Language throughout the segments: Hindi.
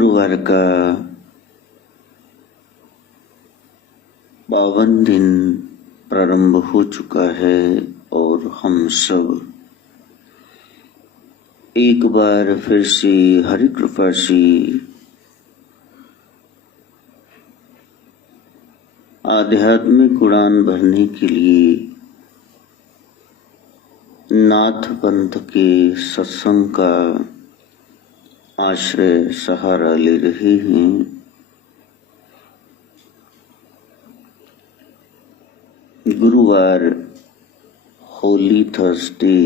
गुरुवार का पावन दिन प्रारंभ हो चुका है और हम सब एक बार फिर से हरि कृपा से आध्यात्मिक उड़ान भरने के लिए नाथ पंथ के सत्संग का आश्रय सहारा ले रहे हैं। गुरुवार Holi Thursday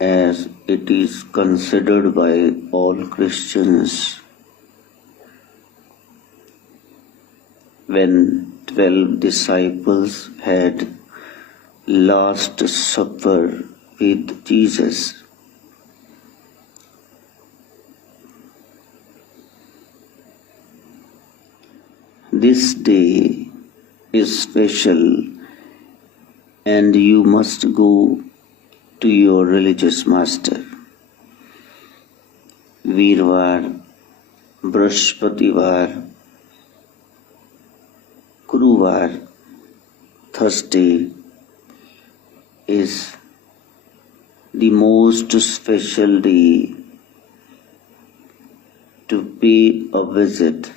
as it is considered by all Christians when 12 disciples had last supper with Jesus. This day is special and you must go to your religious master. वीरवार, बृहस्पतिवार, गुरुवार, Thursday is the most special day to pay a visit,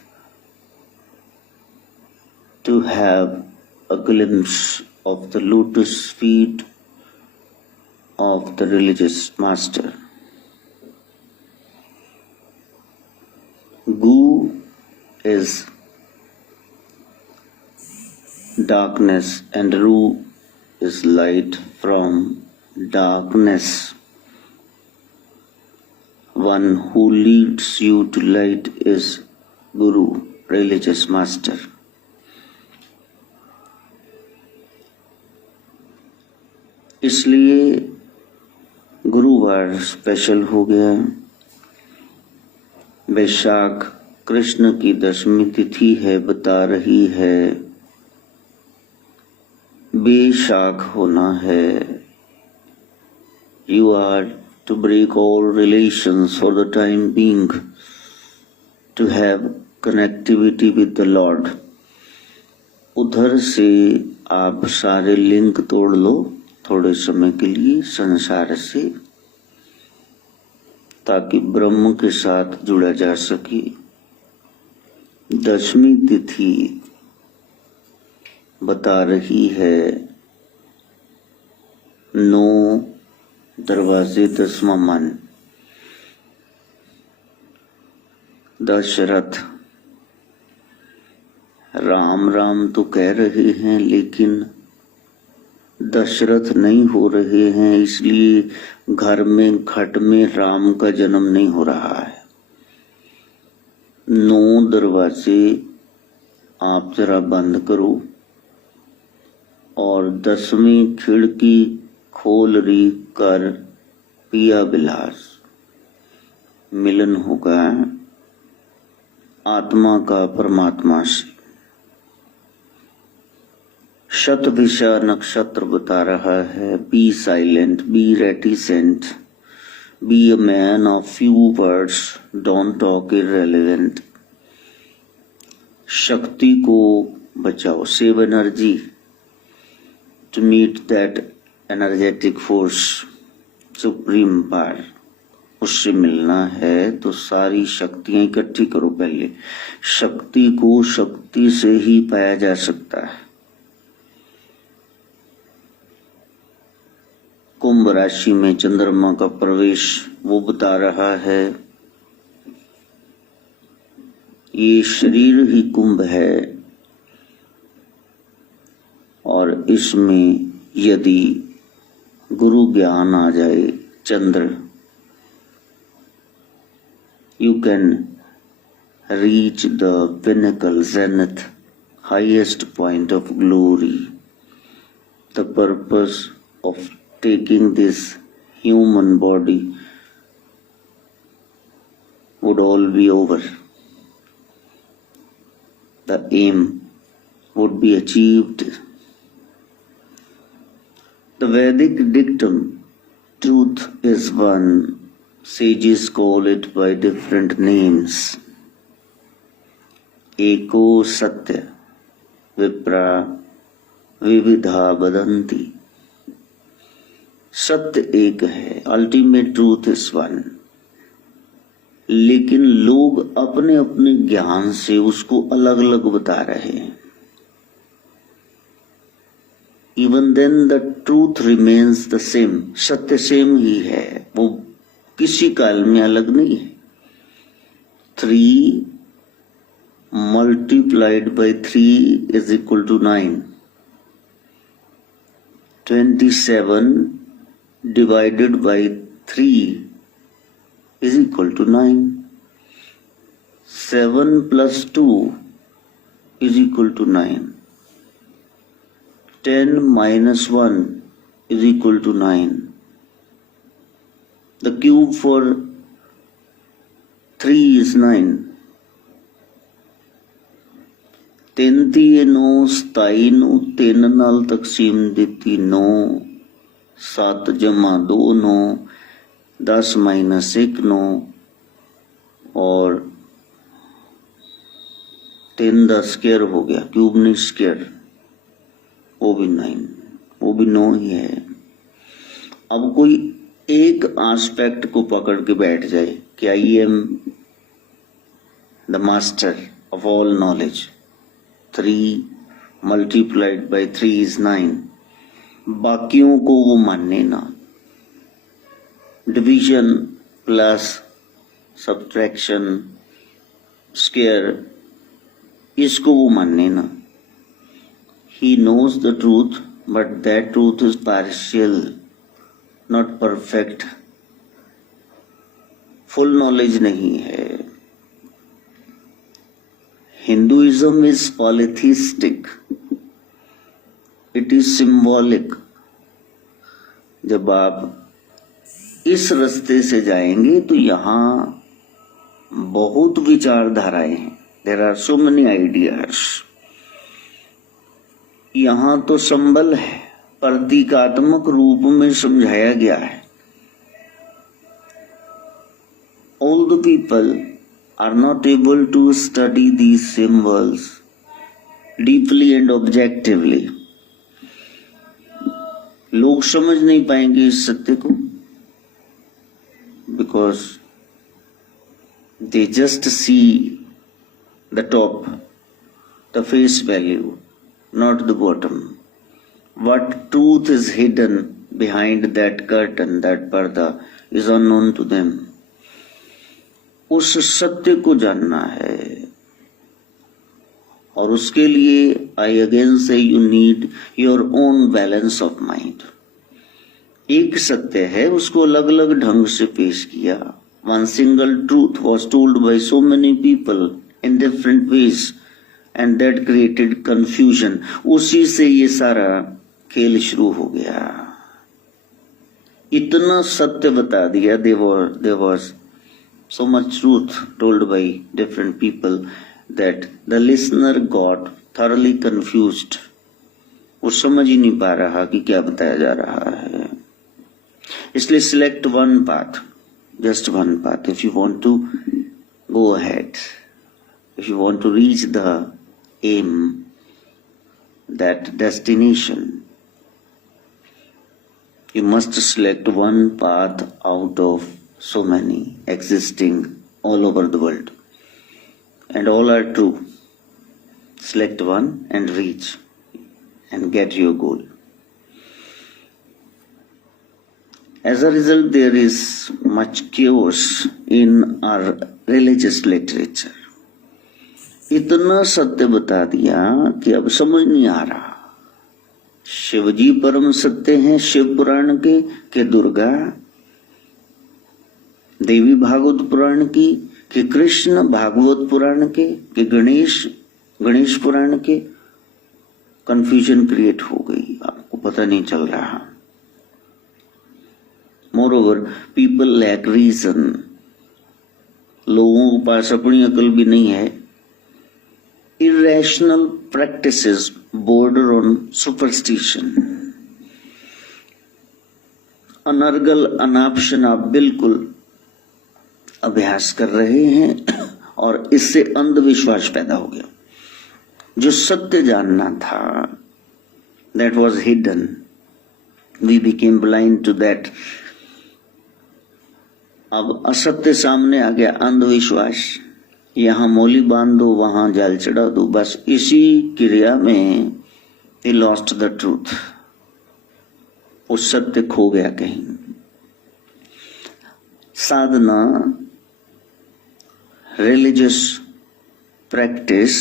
to have a glimpse of the lotus feet of the religious master. Gu is darkness and Ru is light from darkness. One who leads you to light is Guru, religious master. इसलिए गुरुवार स्पेशल हो गया। वैशाख कृष्ण की दशमी तिथि है, बता रही है बेशाख होना है। You are to break all relations for the time being, to have connectivity with the Lord. उधर से आप सारे लिंक तोड़ लो थोड़े समय के लिए संसार से, ताकि ब्रह्म के साथ जुड़ा जा सके। दशमी तिथि बता रही है 9 दरवाजे 10वां मन। दशरथ राम राम तो कह रहे हैं लेकिन दशरथ नहीं हो रहे हैं, इसलिए घर में घट में राम का जन्म नहीं हो रहा है। 9 दरवाजे आप जरा बंद करो और 10वीं खिड़की खोल री कर पिया बिलास। मिलन होगा आत्मा का परमात्मा से। शतभिषा नक्षत्र बता रहा है be silent, be reticent, be a man of few words, don't talk irrelevant. शक्ति को बचाओ, save energy to meet that energetic force, supreme power. उससे मिलना है तो सारी शक्तियां इकट्ठी करो। पहले शक्ति को शक्ति से ही पाया जा सकता है। कुंभ राशि में चंद्रमा का प्रवेश वो बता रहा है ये शरीर ही कुंभ है और इसमें यदि गुरु ज्ञान आ जाए, चंद्र, you can reach the pinnacle, zenith, highest point of glory. The purpose of taking this human body would all be over. The aim would be achieved. The Vedic dictum, truth is one, sages call it by different names. एको सत्य विप्रा विविधा वदंती. सत्य एक है, अल्टीमेट ट्रूथ इज वन, लेकिन लोग अपने अपने ज्ञान से उसको अलग अलग बता रहे हैं. Even then the truth remains the same. सत्य सेम ही है, वो किसी काल में अलग नहीं है. 3 multiplied by 3 is equal to 9. 27 divided by 3 is equal to 9. 7 plus 2 is equal to 9. 10 minus 1 is equal to 9. The cube for 3 is 9. 33 9 27 ਨੂੰ 3 ਨਾਲ ਤਕਸੀਮ ਦਿੱਤੀ 9, 7 जमा 2 9, 10 माइनस 1 9 और 3 का स्क्वायर हो गया, क्यूब नहीं स्क्वायर, वो भी 9, वो भी 9 ही है. अब कोई एक एस्पेक्ट को पकड़ के बैठ जाए कि I am the master of all knowledge. 3 multiplied by 3 is 9. बाकियों को वो मानने ना. डिवीजन प्लस सब्ट्रैक्शन स्क्वायर, इसको वो मानने ना. He knows the truth, but that truth is partial, not perfect. Full knowledge नहीं है. Hinduism is polytheistic. It is symbolic. जब आप इस रास्ते से जाएंगे तो यहाँ बहुत विचारधाराएं हैं. There are so many ideas. यहाँ तो संबल है, प्रतीकात्मक रूप में समझाया गया है. All the people are not able to study these symbols deeply and objectively. लोग समझ नहीं पाएंगे इस सत्य को, because they just see the top, the face value, not the bottom. What truth is hidden behind that curtain, that parda, is unknown to them. उस सत्य को जानना है, और उसके लिए आई अगेन से you need your own balance of mind. एक सत्य है, उसको अलग अलग ढंग से पेश किया. One single truth was told by so many people in different ways and that created confusion. उसी से ये सारा खेल शुरू हो गया. इतना सत्य बता दिया, there was so much truth told by different people that the listener got thoroughly confused. वो समझ ही नहीं पा रहा कि क्या बताया जा रहा है. इसलिए select one path, just one path. If you want to go ahead, if you want to reach the aim, that destination, you must select one path out of so many existing all over the world, and all are true. Select one and reach and get your goal. As a result, there is much chaos in our religious literature. इतना सत्य बता दिया कि अब समझ नहीं आ रहा. शिवजी परम सत्य हैं शिव पुराण के, कि दुर्गा, देवी भागवत पुराण की, कि कृष्ण भागवत पुराण के, कि गणेश पुराण के. कंफ्यूजन क्रिएट हो गई, आपको पता नहीं चल रहा. Moreover people lack reason. लोगों के पास अपनी अकल भी नहीं है. irrational practices border on superstition. अनर्गल अनाप शनाप बिल्कुल अभ्यास कर रहे हैं और इससे अंधविश्वास पैदा हो गया। जो सत्य जानना था, that was hidden, we became blind to that। अब असत्य सामने आ गया, अंधविश्वास, यहां मौली बांध दो, वहां जाल चढ़ा दो, बस इसी क्रिया में he lost the truth, उस सत्य खो गया कहीं। साधना, religious practice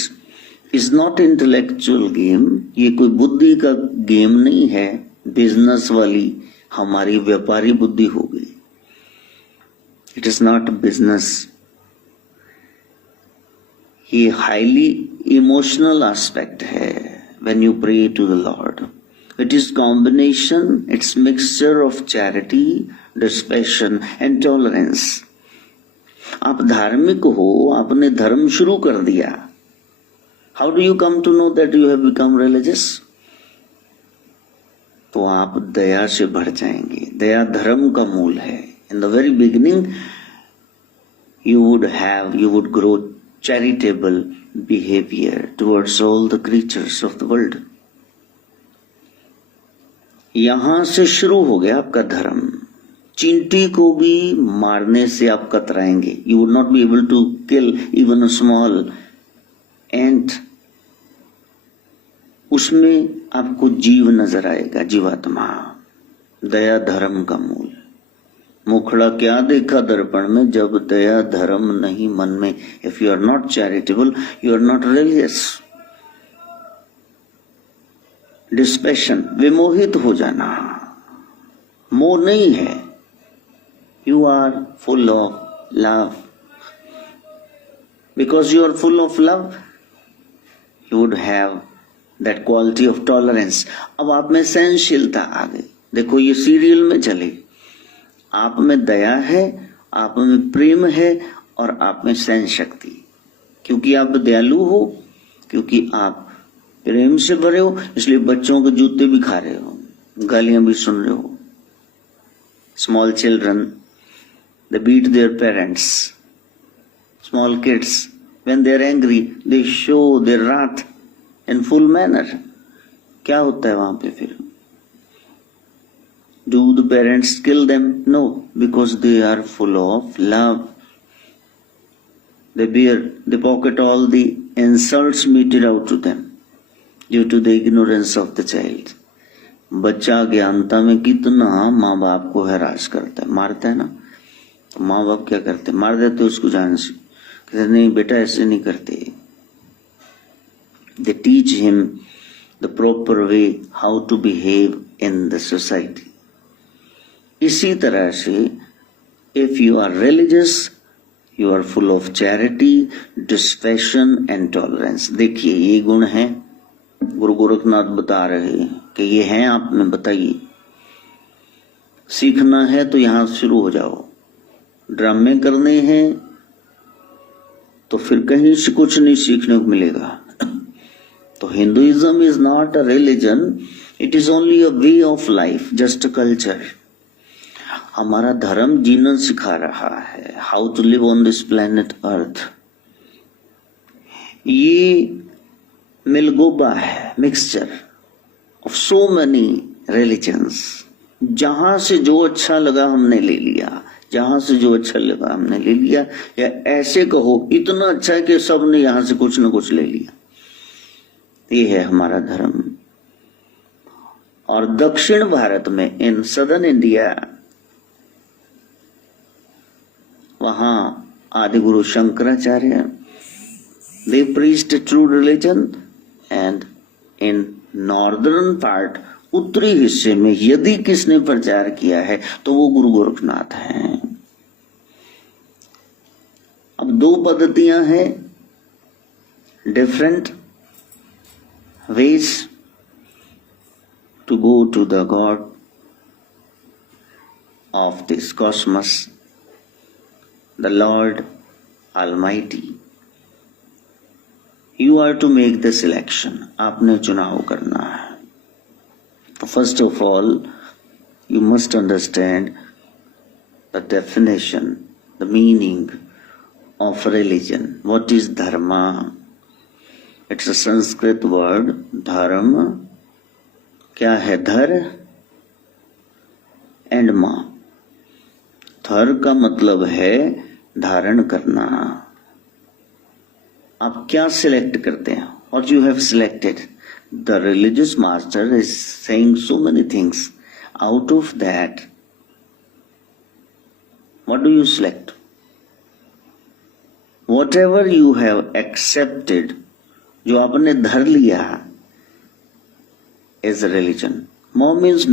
is not intellectual game, ये कोई बुद्धि का गेम नहीं है, बिजनेस वाली हमारी व्यापारी बुद्धि हो गई। It is not business. ये हाईली इमोशनल एस्पेक्ट है when you pray to the Lord. It is combination, it's mixture of charity, dispassion and tolerance. आप धार्मिक हो, आपने धर्म शुरू कर दिया। How do you come to know that you have become religious? तो आप दया से भर जाएंगे। दया धर्म का मूल है। In the very beginning you would grow charitable behavior towards all the creatures of the world। यहां से शुरू हो गया आपका धर्म। चींटी को भी मारने से आप कतराएंगे। You would not be able to kill even a small ant। उसमें आपको जीव नजर आएगा, जीवात्मा। दया धर्म का मूल। मुखड़ा क्या देखा दर्पण में, जब दया धर्म नहीं मन में। If you are not charitable, you are not religious. Dispassion, विमोहित हो जाना, मोह नहीं है। You are full of love. Because you are full of love, you would have that quality of tolerance. अब आप में सहनशीलता आ गई। देखो ये सीरियल में चले, आप में दया है, आप में प्रेम है और आप में सहन शक्ति। क्योंकि आप दयालु हो, क्योंकि आप प्रेम से भरे हो, इसलिए बच्चों के जूते भी खा रहे हो, गालियां भी सुन रहे हो। Small children, they beat their parents. Small kids, when they are angry, they show their wrath in full manner. क्या होता है वहां पे फिर? Do the parents kill them? No, because they are full of love. They pocket all the insults meted out to them due to the ignorance of the child। बच्चा ज्ञानता में कितना माँ बाप को हैरास करता है, मारता है ना। तो माँ बाप क्या करते? मार देते उसको जान से। कहते नहीं बेटा ऐसे नहीं करते। They teach him the proper way how to behave in the society। इसी तरह से if you are religious, you are full of charity, dispassion and tolerance. देखिए ये गुण है, गुरु गोरखनाथ बता रहे हैं कि ये हैं आप में। बताइए, सीखना है तो यहां शुरू हो जाओ। ड्रामे करने हैं तो फिर कहीं से कुछ नहीं सीखने को मिलेगा। तो Hinduism is not a religion, it is only a way of life, just a culture. हमारा धर्म जीना सिखा रहा है, how to live on this planet earth. ये मिलगोबा है, mixture of so many religions. जहां से जो अच्छा लगा हमने ले लिया, जहां से जो अच्छा लगा हमने ले लिया, या ऐसे कहो इतना अच्छा है कि सब ने यहां से कुछ न कुछ ले लिया। ये है हमारा धर्म। और दक्षिण भारत में, इन सदर्न इंडिया, वहां आदि गुरु Shankaracharya, they preached a true religion, and in northern part, उत्तरी हिस्से में यदि किसने प्रचार किया है तो वो गुरु गोरखनाथ हैं। अब दो पद्धतियां हैं, different ways to go to the God of this cosmos, the Lord Almighty। You are to make the selection। आपने चुनाव करना है। First of all, you must understand the definition the meaning of religion. What is dharma? It's a Sanskrit word, dharma. क्या है धर एंड मां? धर का मतलब है धारण करना। आप क्या सिलेक्ट करते हैं? What you have selected? The religious master is saying so many things. Out of that, what do you select? Whatever you have accepted, जो आपने धर लिया, is a religion. Mo means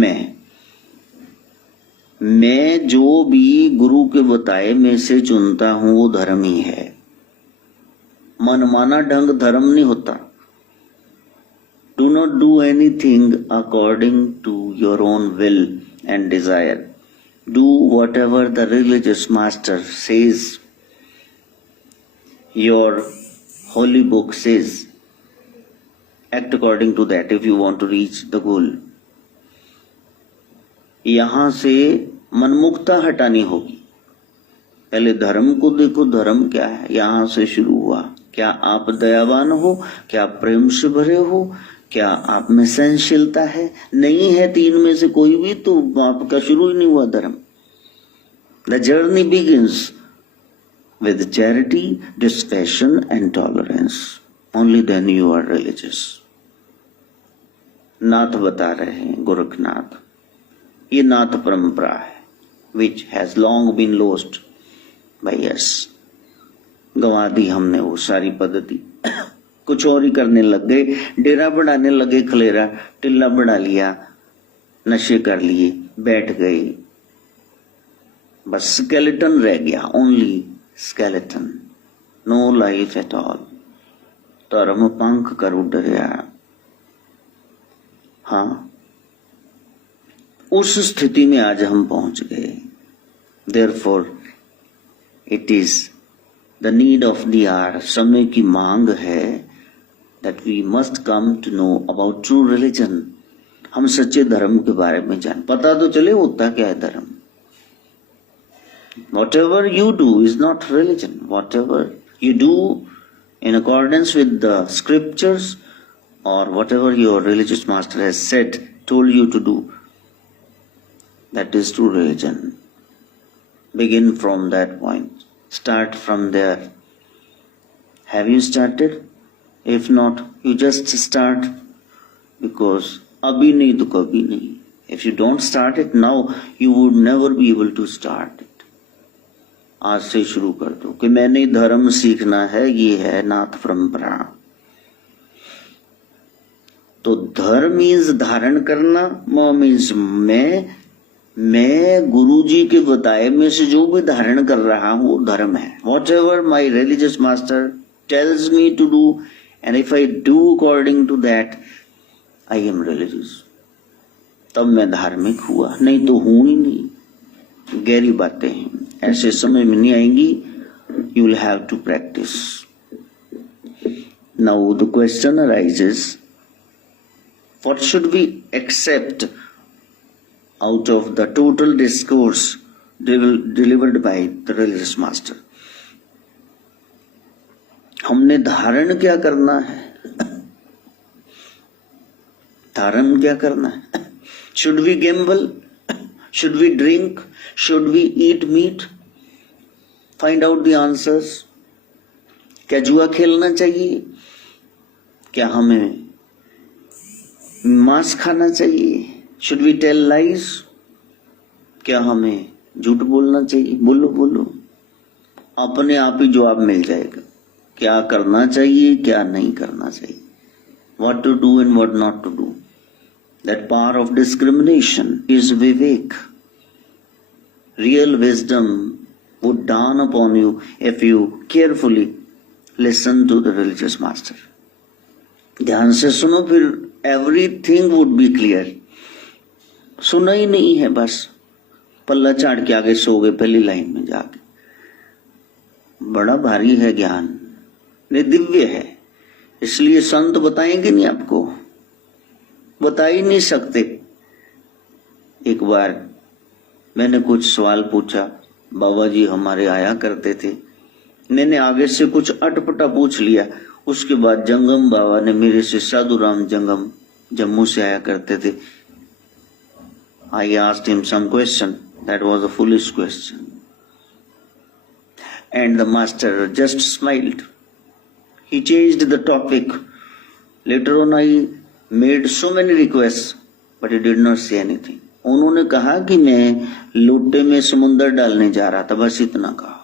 मैं जो भी गुरु के बताए में से चुनता हूं वो धर्म ही है। मनमाना ढंग धर्म नहीं होता। Do not do anything according to your own will and desire. Do whatever the religious master says, your holy book says. Act according to that if you want to reach the goal. यहां से मनमुक्ता हटानी होगी। पहले धर्म को देखो, धर्म क्या है, यहां से शुरू हुआ। क्या आप दयावान हो? क्या आप प्रेम से भरे हो? क्या आप में सहनशीलता है? नहीं है तीन में से कोई भी, तो आपका शुरू ही नहीं हुआ धर्म। The journey begins with charity, dispassion and tolerance. Only then you are religious. Nath बता रहे हैं, गोरखनाथ, ये नाथ परंपरा है which has long been lost by us. गंवा दी हमने वो सारी पद्धति। कुछ और ही करने लग गए, डेरा बढ़ाने लगे, खलेरा टिल्ला बढ़ा लिया, नशे कर लिए, बैठ गए, बस स्केलेटन रह गया, only skeleton, no life at all. धर्म पंख कर उड़ गया। हाँ, उस स्थिति में आज हम पहुंच गए। Therefore it is the need of the hour, समय की मांग है, that we must come to know about true religion. हम सच्चे धर्म के बारे में जान, पता तो चले होता क्या है धर्म। Whatever you do is not religion. Whatever you do in accordance with the scriptures or whatever your religious master has said, told you to do, that is true religion. Begin from that point. Start from there. Have you started? If not, you just start, because abhi nahi to kabhi nahi. If you don't start it now, you would never be able to start it. आज से शुरू कर दो कि मैंने धर्म सीखना है, ये है नाथ परंपरा। तो धर्म मीन्स धारण करना, म मीन्स मैं गुरुजी के बताए में से जो भी धारण कर रहा हूं वो धर्म है। Whatever my religious master tells me to do, and if I do according to that, I am religious. तब मैं धार्मिक हुआ, नहीं तो हूं ही नहीं। गहरी बातें हैं, ऐसे समय में नहीं आएंगी। You will have to practice. Now the question arises, what should we accept out of the total discourse delivered by the religious master? हमने धारण क्या करना है? धारण क्या करना है? Should we gamble? Should we drink? Should we eat meat? Find out the answers. क्या जुआ खेलना चाहिए? क्या हमें मांस खाना चाहिए? Should we tell lies? क्या हमें झूठ बोलना चाहिए? बोलो, अपने आप ही जवाब मिल जाएगा। क्या करना चाहिए, क्या नहीं करना चाहिए, what to do and what not to do. That power of discrimination is vivek. Real wisdom would dawn upon you if you carefully listen to the religious master. ध्यान से सुनो, फिर everything would be clear. सुना ही नहीं है, बस पल्ला झाड़ के आगे सो गए पहली लाइन में जाके। बड़ा भारी है ज्ञान, दिव्य है, इसलिए संत बताएंगे नहीं, आपको बता ही नहीं सकते। एक बार मैंने कुछ सवाल पूछा, बाबा जी हमारे आया करते थे। मैंने आगे से कुछ अटपटा पूछ लिया, उसके बाद जंगम बाबा ने मेरे से, साधुराम जंगम जम्मू से आया करते थे, I asked him some question. That was a foolish question. And the master just smiled. He changed the topic. Later on I made so many requests, but he did not say anything. उन्होंने कहा कि मैं लोटे में समुंदर डालने जा रहा था, बस इतना कहा।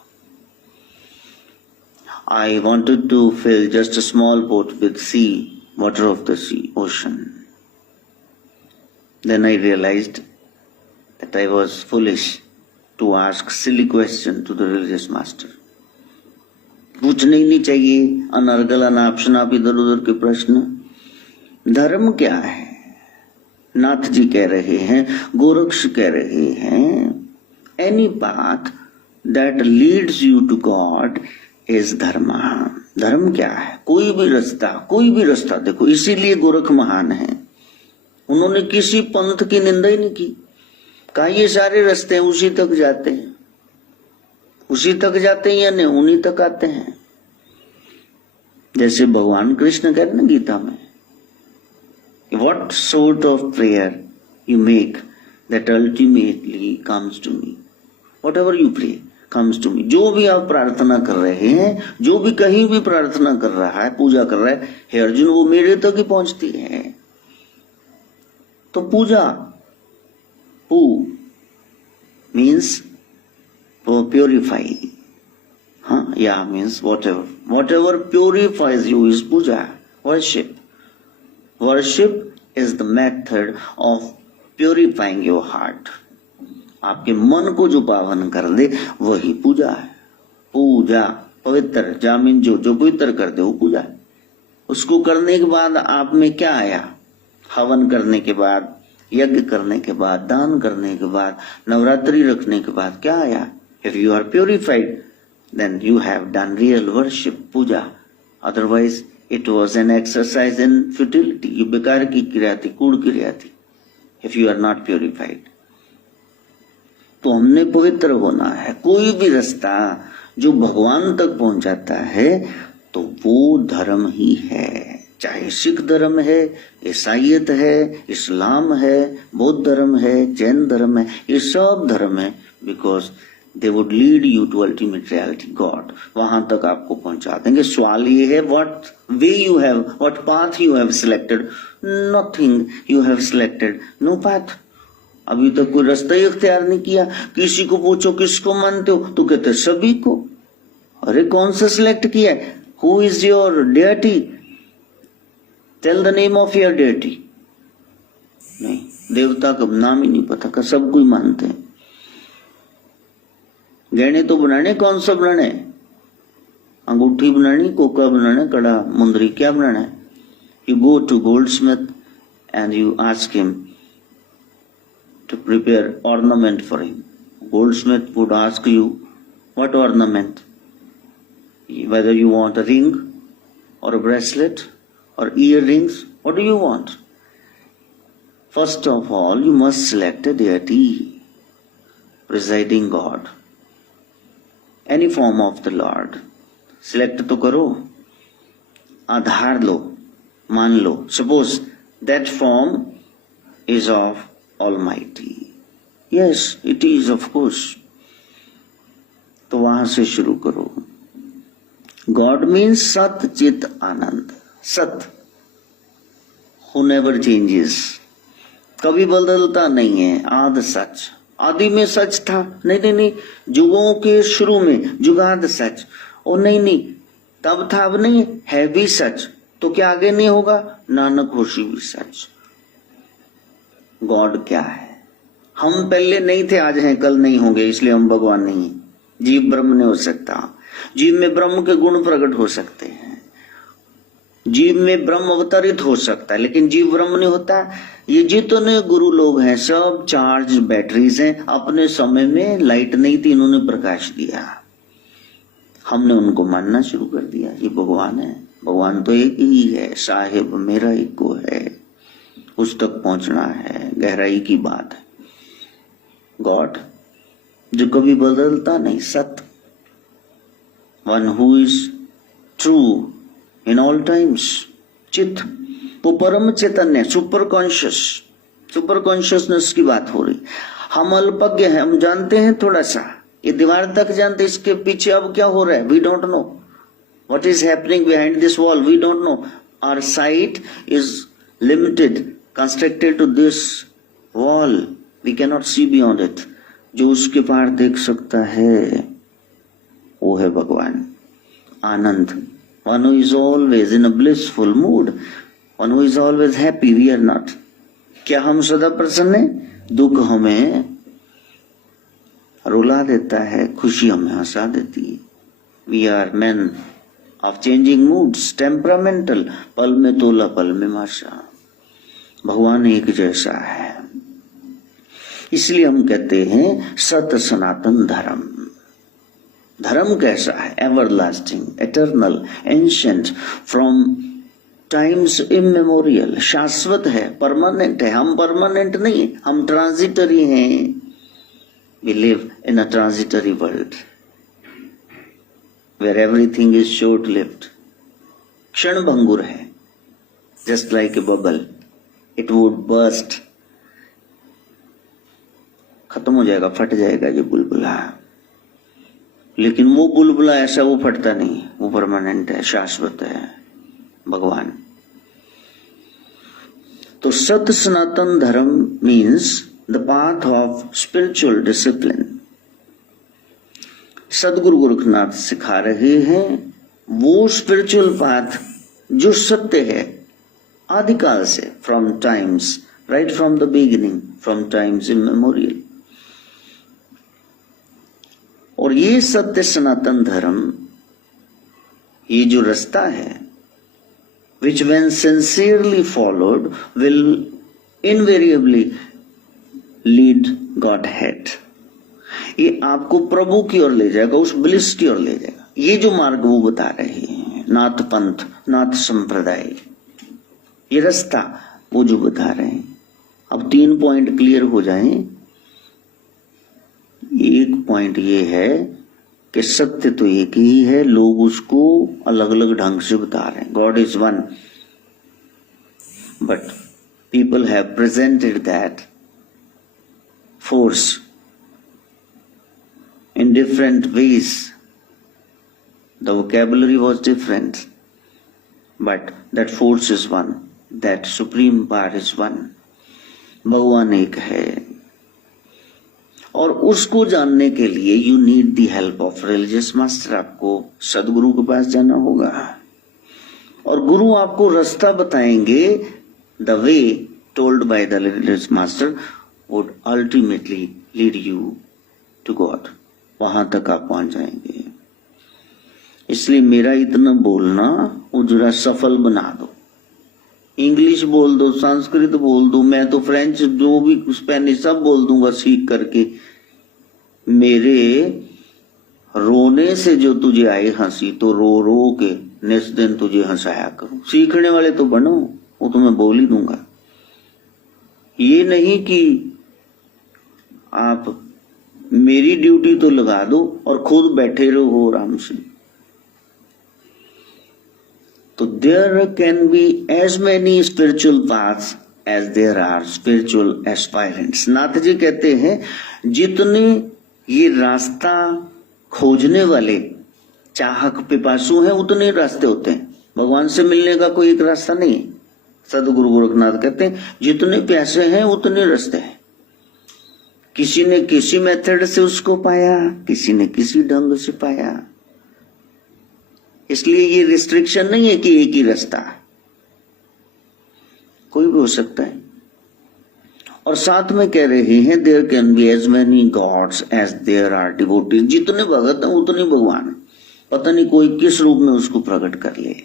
I wanted to fill just a small pot with sea, water of the sea, ocean. Then I realized that I was foolish to ask silly question to the religious master. पूछने ही नहीं चाहिए अनर्गल अनाप शनाप इधर उधर के प्रश्न। धर्म क्या है? नाथ जी कह रहे हैं, गोरक्ष कह रहे हैं, any path that leads you to God is dharma. धर्म क्या है? कोई भी रास्ता देखो। इसीलिए गोरख महान है, उन्होंने किसी पंथ की निंदा ही नहीं की। कहा ये सारे रास्ते उसी तक जाते हैं, या नहीं उन्हीं तक आते हैं। जैसे भगवान कृष्ण कहते ना गीता में, what sort of prayer you make that ultimately comes to me, whatever you pray comes to me. जो भी आप प्रार्थना कर रहे हैं, जो भी कहीं भी प्रार्थना कर रहा है, पूजा कर रहा है, हे अर्जुन, वो मेरे तक ही पहुंचती है। तो पूजा, पू मीन्स प्योरीफाई, हाँ, या means whatever purifies you is puja, worship. Worship is the method of purifying your heart. आपके मन को जो पावन कर दे वही पूजा है। पूजा पवित्र, जामीन जो पवित्र कर दे वो पूजा है। उसको करने के बाद आप में क्या आया? हवन करने के बाद, यज्ञ करने के बाद, दान करने के बाद, नवरात्रि रखने के बाद क्या आया? If you are purified, then you have done real worship, puja. Otherwise, it was an exercise in futility. ये बेकार की क्रिया थी, कूड़ क्रिया थी। If you are not purified, तो हमने पवित्र होना है। कोई भी रास्ता जो भगवान तक पहुंचाता है तो वो धर्म ही है। चाहे सिख धर्म है, ईसाईयत है, इस्लाम है, बौद्ध धर्म है, जैन धर्म है, ये सब धर्म है। Because they would lead you to ultimate reality God. वहां तक आपको पहुंचा देंगे। सवाल ये है, what way you have, what path you have selected. Nothing you have selected, no path. अभी तक कोई रास्ता ही इख्तियार नहीं किया। किसी को पूछो किसको मानते हो तो कहते सभी को। अरे कौन सा सिलेक्ट किया है? Who is your deity? Tell the name of your deity. नहीं, देवता का नाम ही नहीं पता, का सब कोई मानते हैं। गहने तो बनाने, कौन सा बनाने? अंगूठी बनानी, कोका बनाना, कड़ा, मुंदरी, क्या बनाना है? You go to goldsmith and you ask him to prepare ornament for him. Goldsmith would ask you, what ornament? Whether you want a ring or a bracelet or earrings, what do you want? First of all, you must select a deity, presiding God, any form of the Lord. Select तो करो, आधार लो, मान लो. Suppose that form is of Almighty. Yes, it is, of course. तो वहां से शुरू करो. God means सत चित आनंद. सत, who never changes, कभी बदलता नहीं है. आद सच, आदि में सच था. नहीं, जुगों के शुरू में जुगाद सच. और नहीं, तब था, अब नहीं है भी सच. तो क्या आगे नहीं होगा? नानक होशी भी सच. गॉड क्या है? हम पहले नहीं थे, आज हैं, कल नहीं होंगे, इसलिए हम भगवान नहीं है. जीव ब्रह्म नहीं हो सकता. जीव में ब्रह्म के गुण प्रकट हो सकते हैं. जीव में ब्रह्म अवतरित हो सकता है, लेकिन जीव ब्रह्म नहीं होता. ये जितने गुरु लोग हैं सब चार्ज बैटरीज हैं. अपने समय में लाइट नहीं थी, इन्होंने प्रकाश दिया. हमने उनको मानना शुरू कर दिया. ये भगवान है. भगवान तो एक ही है. साहिब मेरा एक को है. उस तक पहुंचना है. गहराई की बात है. गॉड जो कभी बदलता नहीं, सत्य। One who is true in all times, चित, वो परम चैतन्य, सुपर कॉन्शियसनेस की बात हो रही। हम अल्पज्ञ हैं, हम जानते हैं थोड़ा सा, ये दीवार तक जानते, इसके पीछे अब क्या हो रहा है we don't know, what is happening behind this wall we don't know. Our sight is limited, constructed to this wall, we can not see beyond it. जो उसके पार देख सकता है वो है भगवान, आनंद। One who is always in a blissful mood, one who is always happy, we are not. क्या हम सदा प्रसन्न हैं? दुख हमें रुला देता है, खुशी हमें हंसा देती है। We are man of changing moods, temperamental, पल में तोला पल में माशा। भगवान एक जैसा है, इसलिए हम कहते हैं सत सनातन धर्म। धर्म कैसा है? Everlasting, eternal, ancient, from times immemorial, शाश्वत है, परमानेंट है। हम परमानेंट नहीं, हम ट्रांजिटरी हैं। We live in a transitory world where everything is short lived, क्षण भंगुर है, just like a bubble, it would burst, खत्म हो जाएगा, फट जाएगा ये बुलबुला। लेकिन वो बुलबुला ऐसा वो फटता नहीं, वो परमानेंट है, शाश्वत है, भगवान। तो सत सनातन धर्म means the path of spiritual discipline. सदगुरु गोरखनाथ सिखा रहे हैं वो स्पिरिचुअल पाथ जो सत्य है आदिकाल से, from times, right from the beginning, from times immemorial. और ये सत्य सनातन धर्म, ये जो रास्ता है, which when sincerely followed will invariably lead Godhead, ये आपको प्रभु की ओर ले जाएगा, उस ब्लिस की ओर ले जाएगा। ये जो मार्ग वो बता रहे हैं, नाथ पंथ, नाथ संप्रदाय, ये रास्ता वो जो बता रहे हैं। अब 3 पॉइंट क्लियर हो जाएं। एक पॉइंट ये है कि सत्य तो एक ही है, लोग उसको अलग अलग ढंग से बता रहे हैं। God is one, but people have presented that force in different ways. The vocabulary was different, but that force is one, that supreme power is one. भगवान एक है, और उसको जानने के लिए you need the help of religious master. आपको सदगुरु के पास जाना होगा, और गुरु आपको रास्ता बताएंगे। The way told by the religious master would ultimately lead you to God. वहां तक आप पहुंच जाएंगे। इसलिए मेरा इतना बोलना वो जरा सफल बना दो। इंग्लिश बोल दो, संस्कृत बोल दो, मैं तो फ्रेंच, जो भी स्पेनिश सब बोल दूंगा सीख करके। मेरे रोने से जो तुझे आई हंसी, तो रो रो के नेक्स्ट दिन तुझे हंसाया करूं। सीखने वाले तो बनो, वो तो मैं बोल ही दूंगा। ये नहीं कि आप मेरी ड्यूटी तो लगा दो और खुद बैठे रहो आराम से। तो there can be as many spiritual paths as there are spiritual aspirants. Nath ji कहते हैं जितने ये रास्ता खोजने वाले चाहक पिपासु हैं, उतने रास्ते होते हैं। भगवान से मिलने का कोई एक रास्ता नहीं है। सदगुरु गोरखनाथ कहते हैं जितने प्यासे हैं उतने रास्ते हैं। किसी ने किसी मेथड से उसको पाया, किसी ने किसी ढंग से पाया। इसलिए ये रिस्ट्रिक्शन नहीं है कि एक ही रास्ता, कोई भी हो सकता है। और साथ में कह रहे हैं there can be as many gods as there are devotees. जितने भगत हैं उतने भगवान, पता नहीं कोई किस रूप में उसको प्रकट कर ले।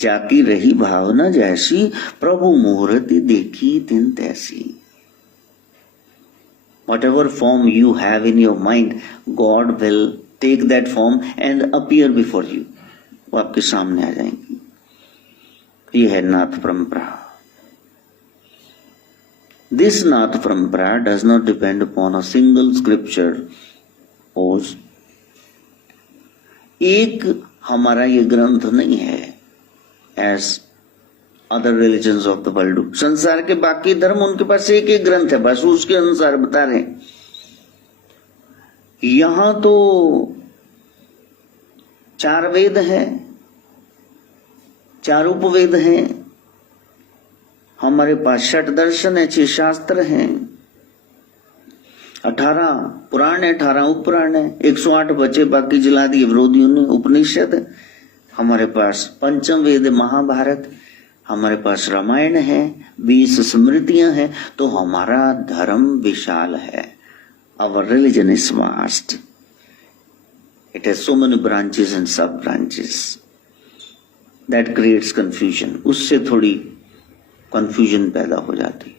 जाकी रही भावना जैसी, प्रभु मुहूर्ति देखी दिन तैसी। Whatever form you have in your mind, God will take that form and appear before you. वो आपके सामने आ जाएंगे। ये है नाथ परंपरा। This नाथ परंपरा does not depend upon a single scripture ओज। एक हमारा ये ग्रंथ नहीं है as other religions of the world. संसार के बाकी धर्म उनके पास एक एक ग्रंथ है, बस उसके अनुसार बता रहे हैं। यहां तो 4 वेद हैं, 4 उपवेद हैं, हमारे पास 6 दर्शन है, 6 शास्त्र हैं, 18 पुराण है, 18 उपपुराण है, 108 बचे, बाकी जला दिए विरोधियों ने। उपनिषद हमारे पास, पंचम वेद महाभारत, हमारे पास रामायण है, 20 स्मृतियां हैं। तो हमारा धर्म विशाल है। Our religion is vast. It has so many branches and sub branches. That creates confusion. उससे थोड़ी confusion पैदा हो जाती।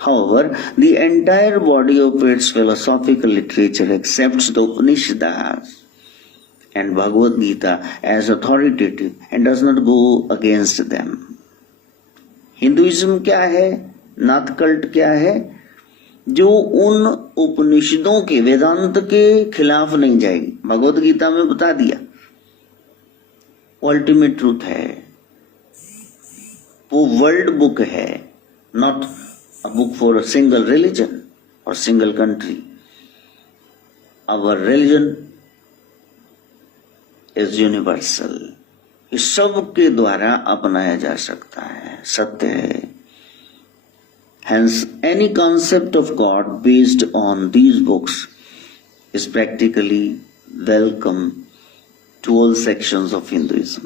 However, the entire body of its philosophical literature accepts the Upanishads and Bhagavad Gita as authoritative and does not go against them. Hinduism क्या है, नाथ कल्ट क्या है, जो उन उपनिषदों के, वेदांत के खिलाफ नहीं जाएगी। भगवत गीता में बता दिया वो अल्टीमेट ट्रूथ है, वो वर्ल्ड बुक है, not a book for a single religion और single country. Our religion is universal, इस सब के द्वारा अपनाया जा सकता है, सत्य है। Hence, any concept of God based on these books is practically welcome to all sections of Hinduism.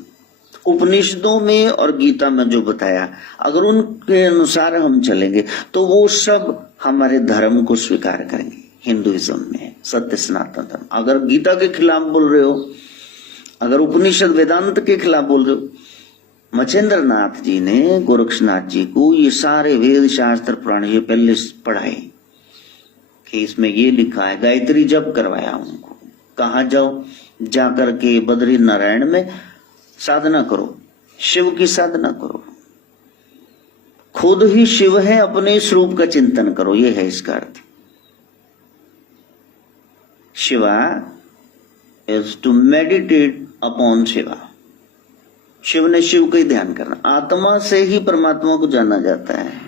उपनिषदों में और गीता में जो बताया, अगर उनके अनुसार हम चलेंगे तो वो सब हमारे धर्म को स्वीकार करेंगे। हिंदुइज्म में सत्य सनातन धर्म। अगर गीता के खिलाफ बोल रहे हो, अगर उपनिषद वेदांत के खिलाफ बोल रहे हो, मच्छेंद्र नाथ जी ने गोरक्षनाथ जी को ये सारे वेद शास्त्र पुराण ये पहले पढ़ाए कि इसमें ये लिखा है, गायत्री जप करवाया उनको। कहा जाओ, जाकर के बद्री नारायण में साधना करो, शिव की साधना करो, खुद ही शिव है, अपने स्वरूप का चिंतन करो, ये है इसका अर्थ। Shiva is to meditate upon Shiva. Shiv ने शिव का ही ध्यान करना, आत्मा से ही परमात्मा को जाना जाता है।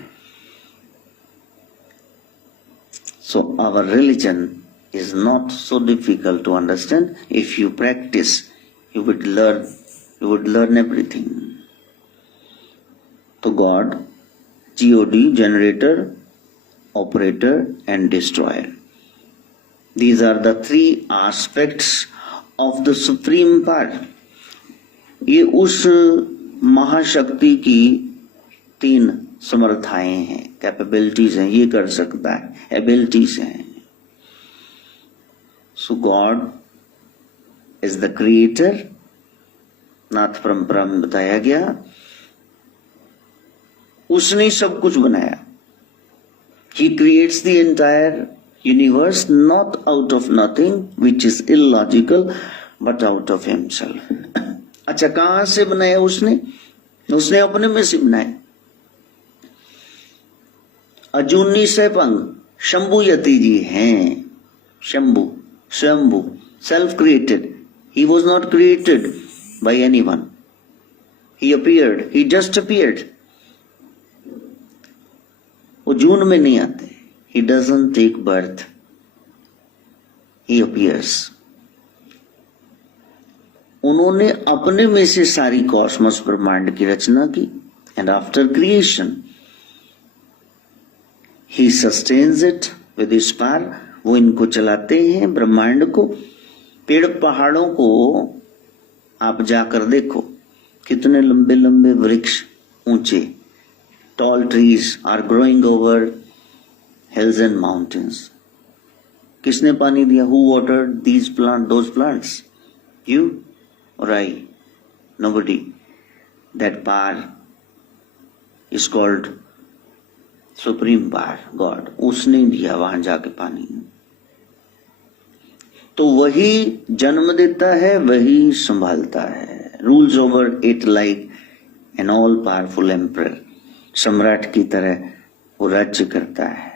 So our religion is not so difficult to understand. If you practice you would learn everything. तो God, G O D, generator, operator and destroyer, these are the 3 aspects of the supreme power। ये उस महाशक्ति की 3 समर्थाएं हैं, कैपेबिलिटीज हैं, ये कर सकता है, एबिलिटीज हैं। सो गॉड इज द क्रिएटर, नाथ परंपरा में बताया गया, उसने सब कुछ बनाया। He creates the entire universe not out of nothing which is illogical but out of himself। अच्छा, कहां से बनाया उसने? उसने अपने में से बनाया। अजूनी सैपंग शंभु यति जी हैं। Shambhu, Swayambhu, self created. he was not created by anyone, he appeared, he just appeared। वो जून में नहीं आते, he doesn't take birth, he appears। उन्होंने अपने में से सारी कॉस्मोस ब्रह्मांड की रचना की, and after creation he sustains it with his power. वो इनको चलाते हैं, ब्रह्मांड को। पेड़ पहाड़ों को आप जाकर देखो, कितने लंबे लंबे वृक्ष, ऊंचे, tall trees are growing over hills and mountains। किसने पानी दिया? Who watered these plants, those plants? You or I? Nobody। That power is called supreme power, God। उसने दिया वहां जाके पानी। तो वही जन्म देता है, वही संभालता है। Rules over it like an all powerful emperor. सम्राट की तरह वो राज्य करता है।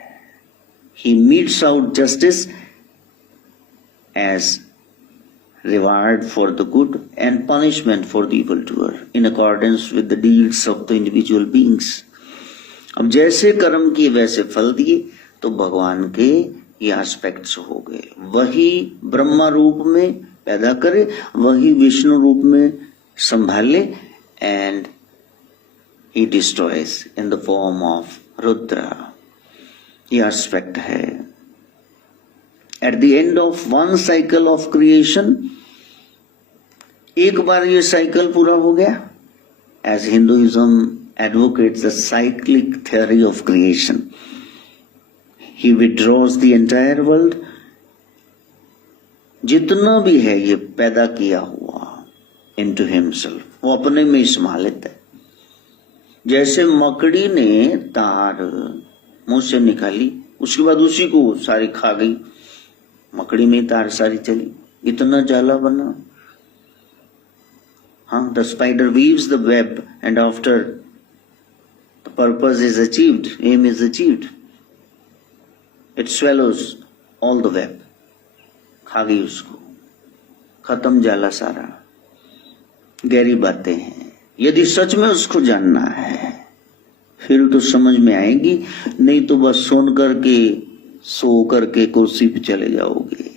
He metes out justice as reward for the good and punishment for the evildoer in accordance with the deeds of the individual beings. अब जैसे कर्म किए वैसे फल दिए, तो भगवान के ये एस्पेक्ट्स हो गए। वही ब्रह्मा रूप में पैदा करे, वही विष्णु रूप में संभाले, and he destroys in the form of Rudra. ये एस्पेक्ट है। At the end of one cycle of creation, एक बार ये साइकिल पूरा हो गया, as Hinduism advocates the cyclic theory of creation, he withdraws the entire world, जितना भी है ये पैदा किया हुआ into himself, वो अपने में समा लेता है। जैसे मकड़ी ने तार मुंह से निकाली, उसके बाद उसी को सारी खा गई, मकड़ी में तार सारी चली, इतना जाला बना। हाँ, the spider weaves the web and after the purpose is achieved, aim is achieved, it swallows all the web, खा गई उसको, खत्म जाला सारा। गहरी बातें हैं, यदि सच में उसको जानना है फिर तो समझ में आएगी, नहीं तो बस सुन करके सो करके कुर्सी पे चले जाओगे।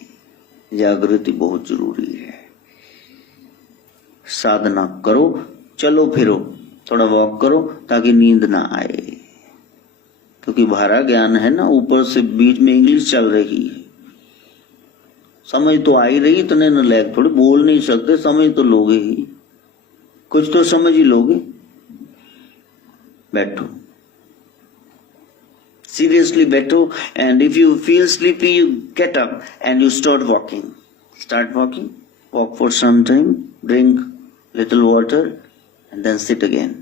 जागृति बहुत जरूरी है। साधना करो, चलो फिरो, थोड़ा वॉक करो ताकि नींद ना आए, क्योंकि भारा ज्ञान है ना, ऊपर से बीच में इंग्लिश चल रही है। समझ तो आ ही रही, इतने नालायक थोड़ी बोल नहीं सकते, समझ तो लोगे ही, कुछ तो समझ ही लोगे। बैठो, seriously बैठो, and if you feel sleepy you get up and you start walking, walk for some time, drink little water and then sit again.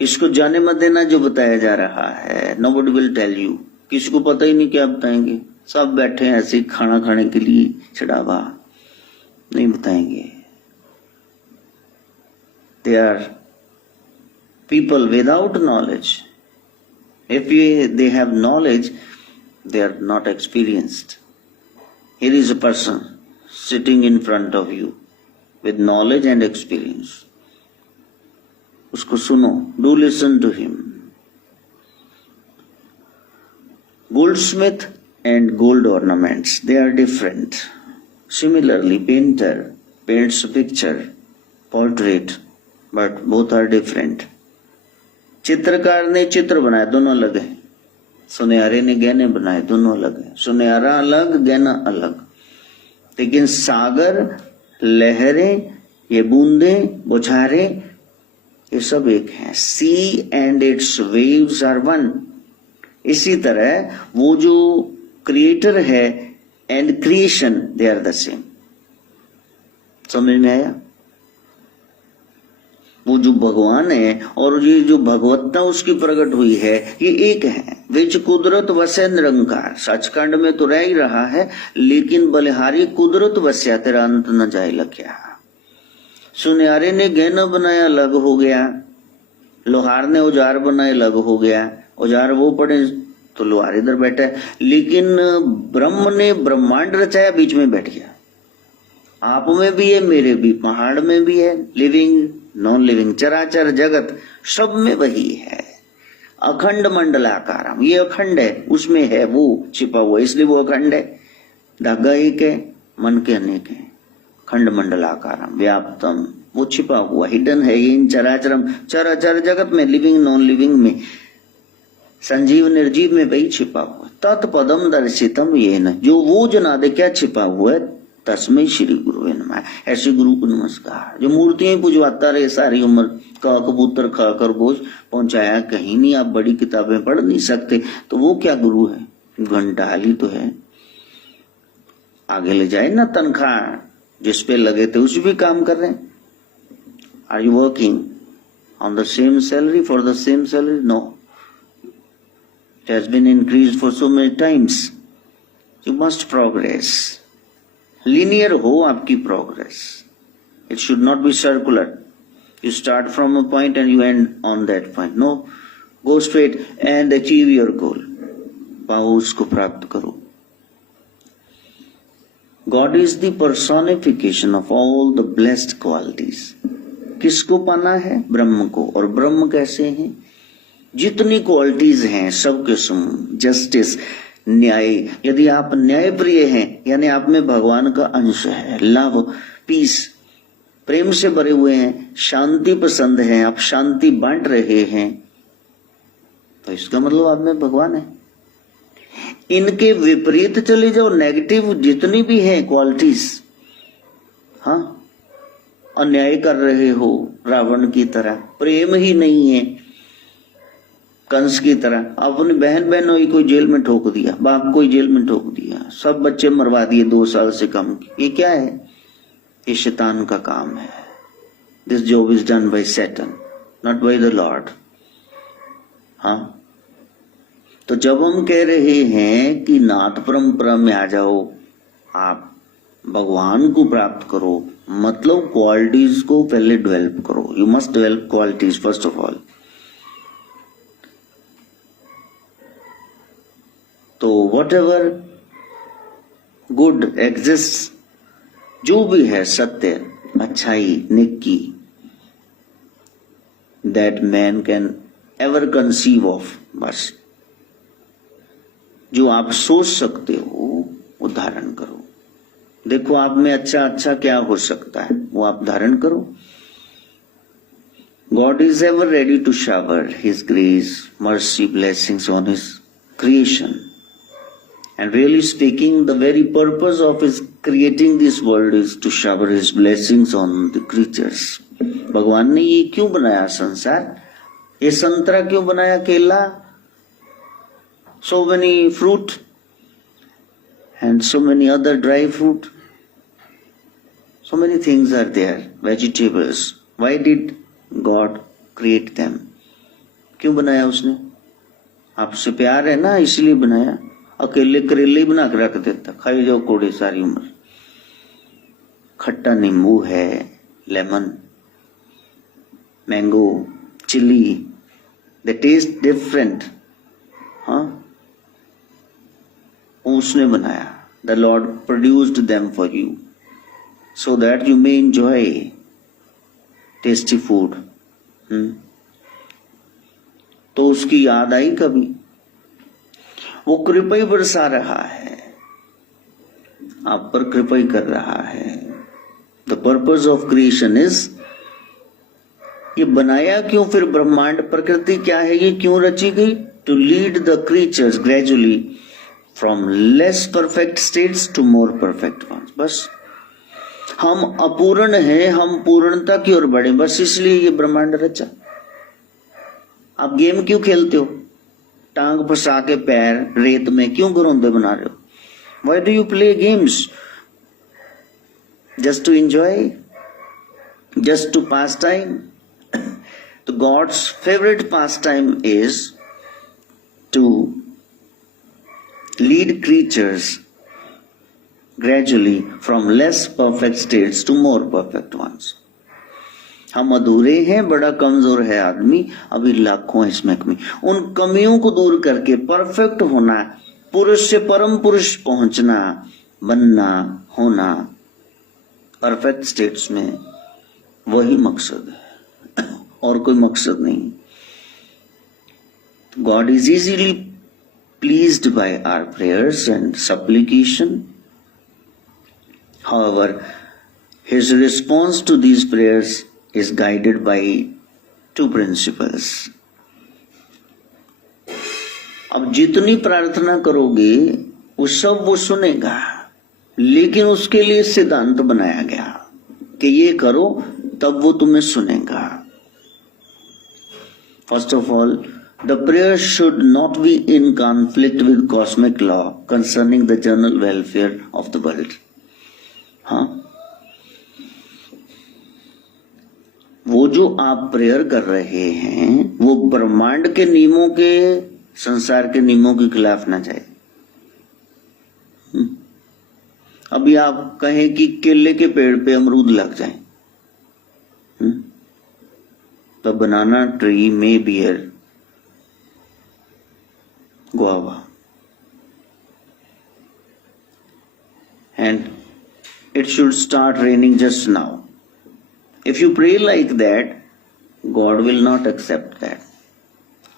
इसको जाने मत देना जो बताया जा रहा है, nobody will tell you, किसी को पता ही नहीं क्या बताएंगे, सब बैठे हैं ऐसे खाना खाने के लिए, चढ़ावा नहीं बताएंगे। They are people without knowledge. If they have knowledge, they are not experienced. Here is a person sitting in front of you with knowledge and experience. उसको सुनो, do listen to him. Goldsmith and gold ornaments, they are different. Similarly, painter paints a picture, portrait, but both are different. चित्रकार ने चित्र बनाए, दोनों अलग है। सुनहरे ने गहने बनाए, दोनों अलग है। सुनहरा अलग, गहना अलग। लेकिन सागर, लहरें, ये बूंदें, बौछारें, ये सब एक है। Sea and its waves are one. इसी तरह वो जो क्रिएटर है and creation, they are the same. समझ में आया? वो जो भगवान है और ये जो भगवत्ता उसकी प्रकट हुई है, ये एक है। विच कुदरत वसे निरंकार, सचखंड में तो रह ही रहा है, लेकिन बलिहारी कुदरत वस्या, तेरा अंत न जाए लख्या। सुनहरे ने गहना बनाया, अलग हो गया। लोहार ने औजार बनाए, अलग हो गया। औजार वो पड़े तो लोहार इधर बैठा है, लेकिन ब्रह्म ने ब्रह्मांड रचाया, बीच में बैठ गया। आप में भी है, मेरे भी, पहाड़ में भी है, लिविंग नॉन लिविंग, चराचर जगत सब में वही है। अखंड मंडलाकारम, ये अखंड है, उसमें है वो छिपा हुआ, इसलिए वो अखंड है। धागा एक है, मन के अनेक है। खंड मंडलाकारम व्याप्तम, वो छिपा हुआ, हिडन है। इन चराचरम, चराचर जगत में, लिविंग नॉन लिविंग में, संजीव निर्जीव में वही छिपा हुआ। तत्पदम दर्शितम ये न, जो वो जना दे क्या छिपा हुआ है, तस्मै श्री गुरु नमः। ऐसे गुरु को नमस्कार, जो मूर्तियां पुजवाता रहे सारी उम्र, का कबूतर खा खरगोश पहुंचाया कहीं नहीं, आप बड़ी किताबें पढ़ नहीं सकते, तो वो क्या गुरु है? घंटाली तो है, आगे ले जाए ना। तनख्वाह जिस पे लगे थे उस भी काम कर रहे हैं। Are you working on the same salary for the same salary? No, it has been increased for so many times. You must progress. Linear हो आपकी progress, it should not be circular. You start from a point and you end on that point. No, go straight and achieve your goal. पाओ, उसको प्राप्त करो। God is the personification of all the blessed qualities. किसको पाना है? ब्रह्म को। और ब्रह्म कैसे हैं? जितनी क्वालिटीज हैं सबके समूह। जस्टिस, न्याय। यदि आप न्याय प्रिय हैं यानी आप में भगवान का अंश है। लव, पीस, प्रेम से भरे हुए हैं। शांति पसंद है, आप शांति बांट रहे हैं, तो इसका मतलब आप में भगवान है। इनके विपरीत चले जाओ, नेगेटिव जितनी भी है क्वालिटीज, हाँ, अन्याय कर रहे हो रावण की तरह, प्रेम ही नहीं है कंस की तरह, अपनी बहन बहनों ही कोई जेल में ठोक दिया, बाप को जेल में ठोक दिया, सब बच्चे मरवा दिए 2 साल से कम की। ये क्या है? ये शैतान का काम है। This job is done by Satan, not by the Lord. हाँ, तो जब हम कह रहे हैं कि नाथ परंपरा में आ जाओ, आप भगवान को प्राप्त करो, मतलब क्वालिटीज को पहले डेवलप करो। You must develop qualities first of all. तो वट एवर गुड एग्जिस्ट, जो भी है सत्य, अच्छाई, नेकी, that man can ever conceive of, बस जो आप सोच सकते हो वो धारण करो। देखो आप में अच्छा अच्छा क्या हो सकता है, वो आप धारण करो। God is ever ready to shower his grace, mercy, blessings on his creation. And really speaking, the very purpose of his creating this world is to shower his blessings on the creatures. भगवान ने ये क्यों बनाया संसार? ये संतरा क्यों बनाया, केला? So many fruit and so many other dry fruit. So many things are there, vegetables. Why did God create them? क्यों बनाया उसने? आपसे प्यार है ना, इसलिए बनाया। अकेले करेले ही बना के रख देता, खाई जाओ कोड़े सारी उम्र। खट्टा नींबू है, लेमन, मैंगो, चिली, दे टेस्ट डिफरेंट। हाँ, उसने बनाया। The Lord produced them for you so that you may enjoy tasty food. तो उसकी याद आई कभी? वो कृपा ही बरसा रहा है, आप पर कृपा ही कर रहा है। The purpose of creation is, ये बनाया क्यों फिर ब्रह्मांड, प्रकृति क्या है, ये क्यों रची गई? To lead the creatures gradually from less perfect states to more perfect ones. बस हम अपूर्ण हैं, हम पूर्णता की ओर बढ़े, बस इसलिए ये ब्रह्मांड रचा। आप गेम क्यों खेलते हो? टांग फंसा के पैर रेत में क्यों घरौंदे बना रहे हो? Why do you play games? Just to enjoy? Just to pass time? So God's favorite pastime is to lead creatures gradually from less perfect states to more perfect ones. हम अधूरे हैं, बड़ा कमजोर है आदमी, अभी लाखों इसमें कमी। उन कमियों को दूर करके परफेक्ट होना, पुरुष से परम पुरुष पहुंचना, बनना, होना, परफेक्ट स्टेट्स में, वही मकसद है और कोई मकसद नहीं। God is easily pleased by our prayers and supplication. However, his response to these prayers is guided by 2 principles. अब जितनी प्रार्थना करोगे वो सब वो सुनेगा, लेकिन उसके लिए सिद्धांत बनाया गया कि ये करो तब वो तुम्हें सुनेगा। First of all, the prayer should not be in conflict with cosmic law concerning the general welfare of the world. हाँ, वो जो आप प्रेयर कर रहे हैं वो ब्रह्मांड के नियमों के, संसार के नियमों के खिलाफ ना जाए। अभी आप कहें कि केले के पेड़ पे अमरूद लग जाए, तो बनाना ट्री में beer guava, and it should start raining just now. If you pray like that, God will not accept that.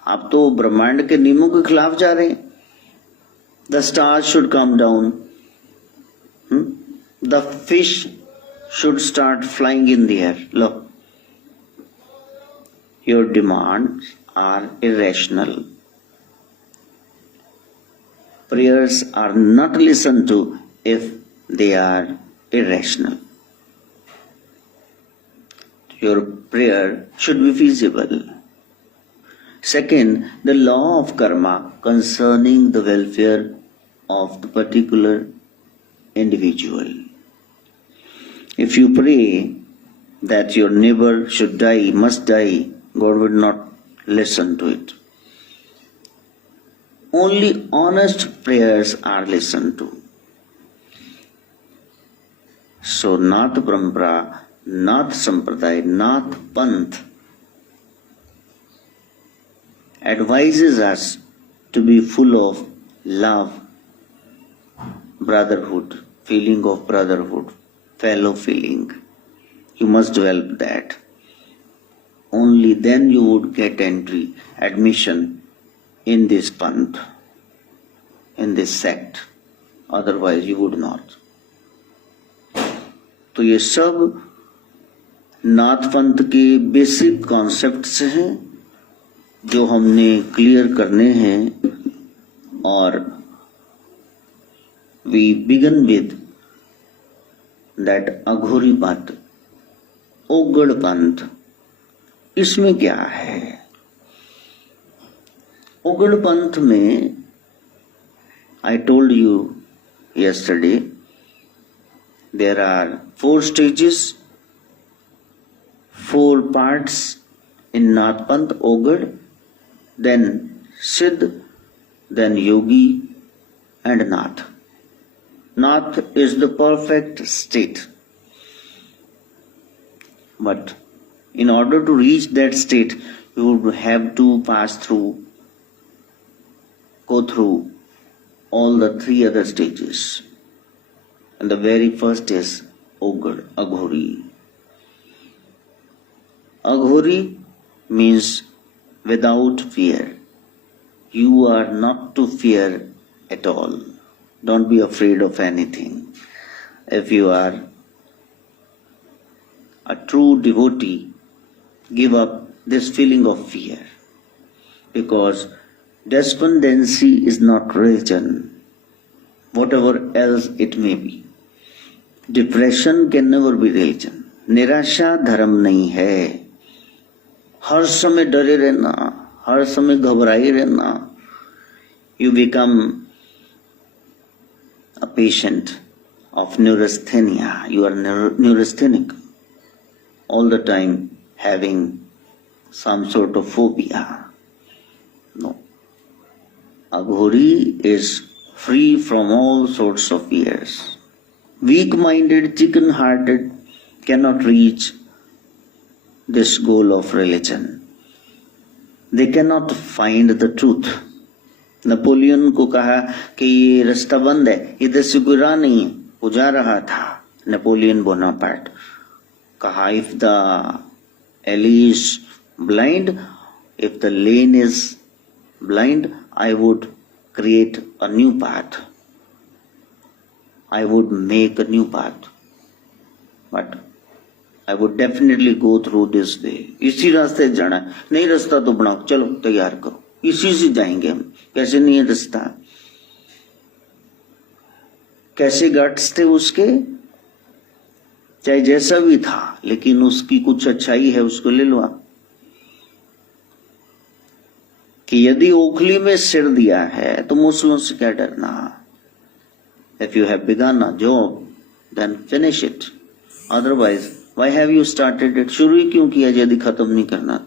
आप तो ब्रह्मांड के नियमों के खिलाफ जा रहे हैं. The stars should come down. The fish should start flying in the air. Look, your demands are irrational. Prayers are not listened to if they are irrational. Your prayer should be feasible. Second, the law of karma concerning the welfare of the particular individual. If you pray that your neighbor should die, must die, God would not listen to it. Only honest prayers are listened to. So Nath Parampara, Nath Sampradaya, Nath Panth advises us to be full of love, brotherhood, feeling of brotherhood, fellow feeling. You must develop that. Only then you would get entry, admission in this panth, in this sect. Otherwise you would not. तो ये सब नाथ पंथ के बेसिक कॉन्सेप्ट्स हैं जो हमने क्लियर करने हैं. और we begin with that अघोरी पंथ, ओगड़ पंथ. इसमें क्या है? ओगड़ पंथ में I told you yesterday there are 4 stages, 4 parts in Nath Panth, Ogad, then Siddh, then Yogi and Nath. Nath is the perfect state. But in order to reach that state, you would have to go through all the 3 other stages. And the very first is Ogad, Aghori. Aghori means without fear. You are not to fear at all. Don't be afraid of anything. If you are a true devotee, give up this feeling of fear. Because despondency is not religion, whatever else it may be. Depression can never be religion. निराशा धर्म नहीं है. हर समय डरे रहना, हर समय घबराए रहना. You become a patient of neurasthenia. You are neurasthenic. All the time having some sort of phobia. No. Aghori is free from all sorts of fears. Weak-minded, chicken-hearted cannot reach this goal of religion. They cannot find the truth. Napoleon को कहा कि ये रास्ता बंद है, इधर से कोई राह नहीं है, वो जा रहा था. नेपोलियन बोनापार्ट कहा, if the alley is blind, if the lane is blind, I would create a new path. I would make a new path. But I would definitely go through this way. इसी रास्ते जाना है. नहीं रास्ता तो बनाओ, चलो तैयार करो, इसी से जाएंगे हम. कैसे नहीं है रास्ता? कैसे गट्स थे उसके? चाहे जैसा भी था, लेकिन उसकी कुछ अच्छाई है, उसको ले लो आप. कि यदि ओखली में सिर दिया है तो मूसलों से क्या डरना? If you have begun a job, then finish it. Otherwise, why have you started it? शुरू ही क्यों किया यदि खत्म नहीं करना?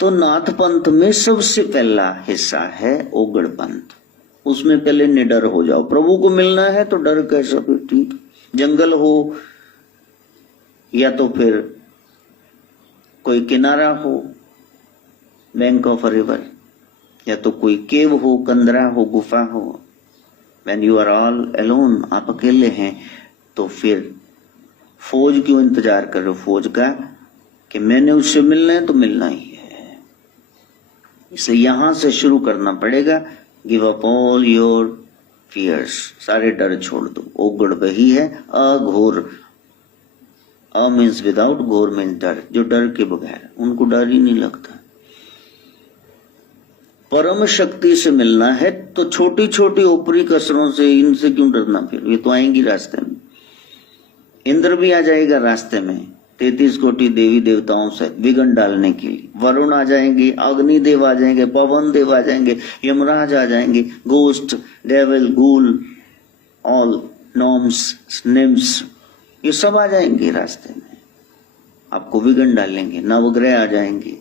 तो नाथ पंथ में सबसे पहला हिस्सा है ओगड़ पंथ. उसमें पहले निडर हो जाओ. प्रभु को मिलना है तो डर कैसा? फिर ठीक, जंगल हो या तो फिर कोई किनारा हो, बैंक ऑफ अ रिवर, या तो कोई केव हो, कंदरा हो, गुफा हो. When you are all alone, आप अकेले हैं, तो फिर फौज क्यों इंतजार कर रहे हो फौज का कि मैंने उससे मिलना है तो मिलना ही है। इसे यहां से शुरू करना पड़ेगा। Give up all your fears, सारे डर छोड़ दो। ओगड़ वही है अघोर, अ मीन्स विदाउट, घोर मीन्स डर, जो डर के बगैर, उनको डर ही नहीं लगता। परम शक्ति से मिलना है तो छोटी छोटी ऊपरी कसरों से, इनसे क्यों डरना, फिर ये तो आएंगी रास्ते में। इंद्र भी आ जाएगा रास्ते में 33 कोटि देवी देवताओं से विघ्न डालने के लिए। वरुण आ जाएंगे, अग्निदेव आ जाएंगे, पवन देव आ जाएंगे, यमराज आ जाएंगे, गोस्ट, डेविल, गूल, ऑल नॉम्स, निम्स, ये सब आ जाएंगे रास्ते में, आपको विघ्न डालेंगे। नवग्रह आ जाएंगे,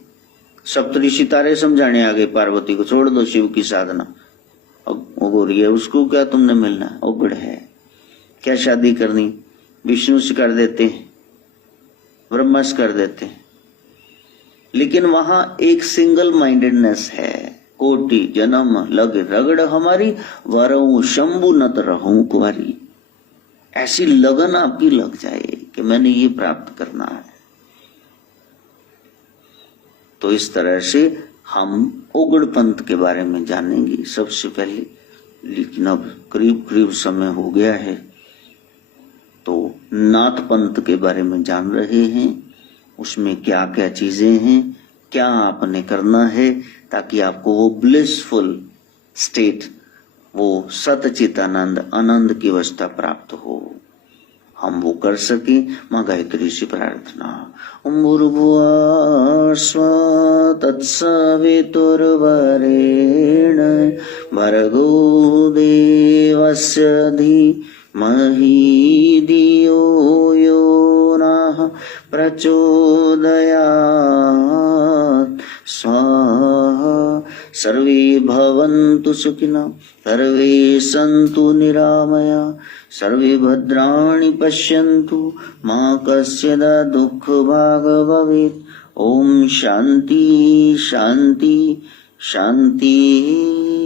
सप्तऋषि तारे समझाने आ गए पार्वती को, छोड़ दो शिव की साधना, उगोरी है, उसको क्या तुमने मिलना, उगड़ है, क्या शादी करनी, विष्णु से कर देते हैं, ब्रह्मा से कर देते हैं। लेकिन वहां एक सिंगल माइंडेडनेस है। कोटि जन्म लग रगड़ हमारी, वरऊ शंभु नत रहूं कुंवारी। ऐसी लगन आपकी लग जाए कि मैंने ये प्राप्त करना है। तो इस तरह से हम उगड़ पंथ के बारे में जानेंगे सबसे पहले। लेकिन अब करीब करीब समय हो गया है, तो नाथ पंथ के बारे में जान रहे हैं। उसमें क्या क्या चीजें हैं, क्या आपने करना है ताकि आपको वो ब्लिसफुल स्टेट, वो सतचितानंद आनंद की अवस्था प्राप्त हो, हम वो कर सके। मां गायत्री से प्रार्थना। ओम भूर्भुवः स्वः तत्सवितुर्वरेण्यं भर्गो देवस्य धीमहि धियो यो नः प्रचोदयात् स्वाहा। सर्वे भवन्तु सुखिनः, सर्वे सन्तु निरामया, सर्वे भद्राणि पश्यन्तु, मा कश्चित् दुःखभाग् भवेत्। ओम शांति शांति शांति।